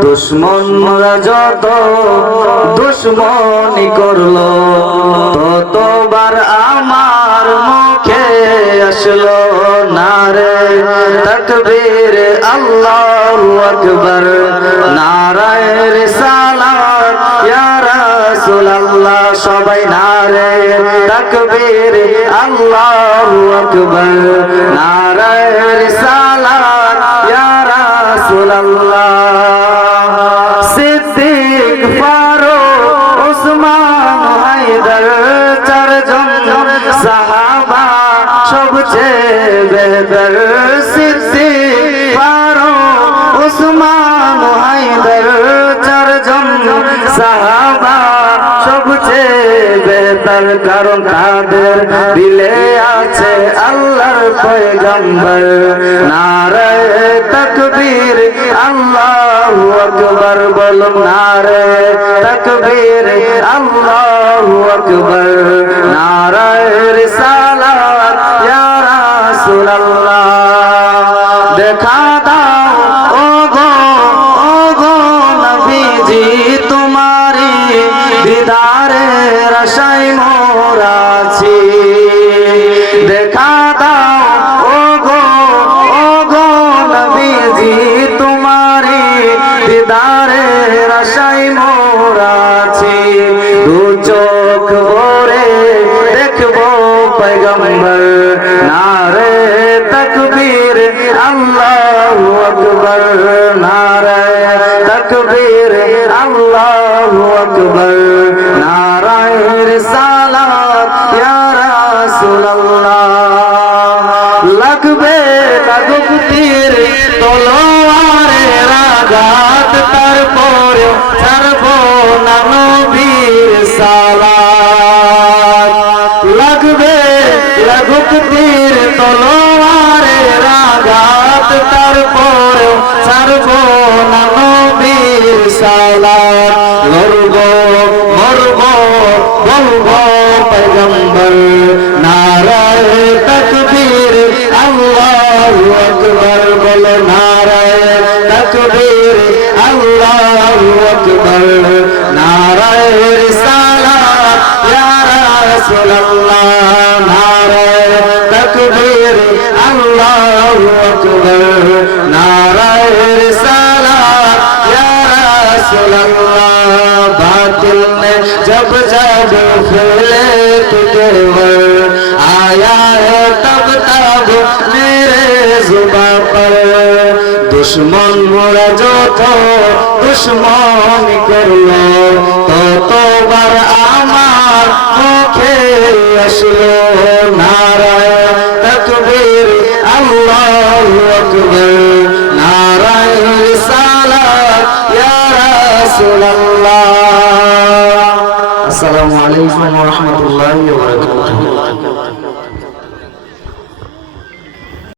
দুশ্মনরা যত দুশ্মনী করলো ততবার আমার মুখে আসলো নারে তাকবীর আল্লাহু আকবার, নারায়ে রিসালাত ইয়া রাসূলুল্লাহ। সবাই নারে তাকবীর আল্লাহু আকবার, নারায়ে রিসালাত ইয়া রাসূলুল্লাহ। সিদ্দিক ফারুক ওসমান হায়দার চারজন সাহাবা সবচেয়ে বেহতর। সিদ্দিক ফারুক ওসমান হায়দার চারজন সাহাবা সবচেয়ে বেহতর, কারণ তাদের দিলে আছে আল্লাহর পয়গম্বর। নারায়ে তাকবীর আল্লাহু আকবার, বলুন নারায়ে তাকবীর আল্লাহু আকবার, নারায়ে রিসালাত ইয়া রাসূলুল্লাহ। দেখা দাও ওগো নবীজি, তোমারি দিদারের আশায় মোরা আছি। দেখা দাও ওগো নবীজি, তোমারি দিদারের আশায় মোরা আছি। দু চোখ ভরে দেখবো পয়গম্বর, নারায়ে তাকবীর আল্লাহু আকবার, নারায়ে তাকবীর আল্লাহু আকবার, নারায়ে রিসালাত ইয়া রাসূলুল্লাহ। লাগবে লাগুক তীর তলোয়ারের আঘাত, তারপরে ছাড়বো না নবীর সালাত। লাগবে লাগুক তীর তলোয়ারের আঘাত, তারপরে ছাড়বো না নবীর সালাত। লড়বো মরবো বলবো পয়গম্বর, নারায়ে তাকবীর আল্লাহু আকবার, বলো নারায়ে তাকবীর আল্লাহু আকবার, নারায়ে রিসালাত ইয়া রাসূলুল্লাহ, নারায়ে তাকবীর আল্লাহু আকবার, নারায়ে রিসালাত ইয়া রাসূলুল্লাহ। बातिल ने जब जब फैले तुझे आया है तब तब मेरे जुबां पर। दुश्मन मोरा जो तो दुश्मन करलो ततবার আমার মুখে আসলো নারায়ে তাকবীর আল্লাহু আকবার, নারায়ে রিসালাত ইয়া রাসূলুল্লাহ। আসসালামু আলাইকুম ওয়া রাহমাতুল্লাহি ওয়া বারাকাতুহু।